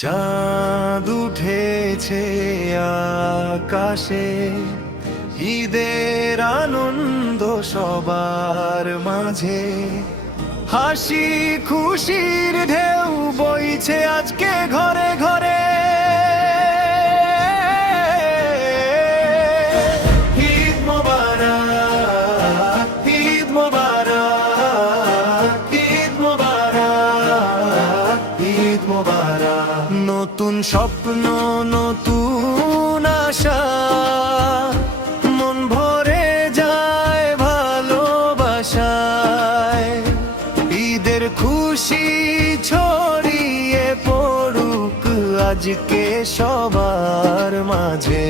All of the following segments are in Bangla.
চাঁদ উঠেছে আকাশে, ঈদের আনন্দ সবার মাঝে। হাসি খুশির ঢেউ বইছে আজকে ঘরে ঘরে। ঈদ মোবারক, ঈদ মোবারক, ঈদ মোবারক, ঈদ মোবারক। নতুন স্বপ্ন, নতুন আশা, মন ভরে যায় ভালোবাসায়। ঈদের খুশি ছড়িয়ে পড়ুক আজকে সবার মাঝে।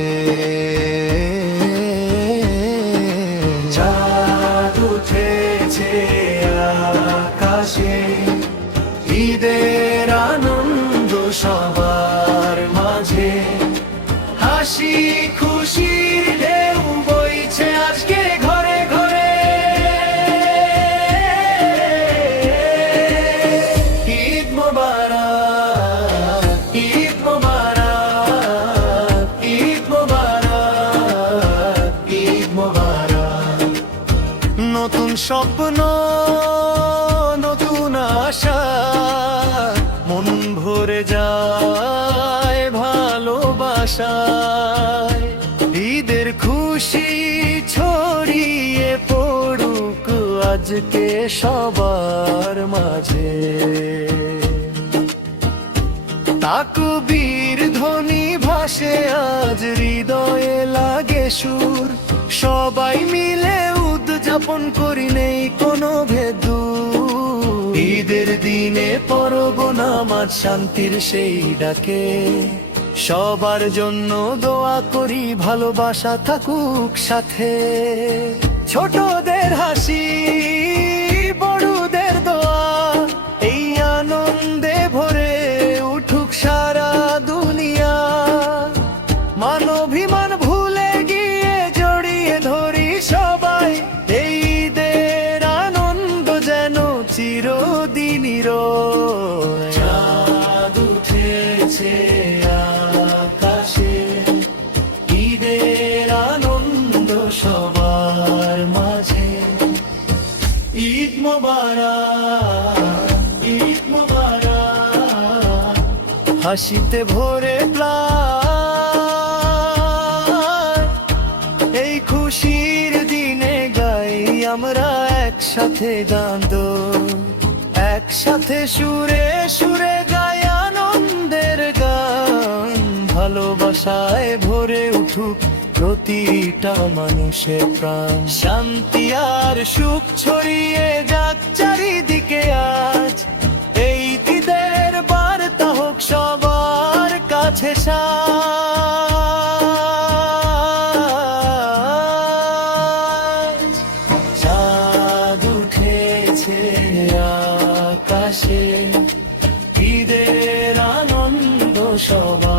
চাঁদ উঠেছে আকাশে, ঈদের আনন্দ সবার মাঝে। হাসি খুশির ঢেউ বইছে আজকে ঘরে ঘরে। ঈদ মোবারক, ঈদ মোবারক, ঈদ মোবারক, ঈদ মোবারক। নতুন স্বপ্ন, নতুন আশা, মন ভরে যায় ভালোবাসায়। ঈদের খুশি ছড়িয়ে পড়ুক আজকে সবার মাঝে। তাকবীর ধ্বনি ভাসে আজ হৃদয়ে লাগে সুর। সবাই মিলে উদযাপন করি, নেই কোনো ভেদূর। ঈদের দিনে পড়ব নামাজ শান্তির সেই ডাকে। সবার জন্য দোয়া করি, ভালোবাসা থাকুক সাথে। ছোটদের হাসি, বড়দের দোয়া, এই আনন্দে ভরে উঠুক সারা দুনিয়া। মানবিমান ভুলে গিয়ে জড়িয়ে ধরি সবাই, এই ঈদের আনন্দ যেন চিরদিনই রয়। চাঁদ উঠেছে আকাশে, ঈদের আনন্দ সবার মাঝে। ঈদ মোবারক, ঈদ মোবারক। হাসিতে ভরে প্রাণ, এই খুশির দিনে গাই আমরা একসাথে গান। একসাথে সুরে সুরে গাই আনন্দের গান। ভালোবাসায় ভরে উঠুক প্রতিটা মানুষের প্রাণ। শান্তি আর সুখ ছড়িয়ে যাক চারিদিকে আজ। এই ঈদের বার্তা হোক সবার কাছে সাজ। চাঁদ উঠেছে আকাশে, ঈদের আনন্দ সবার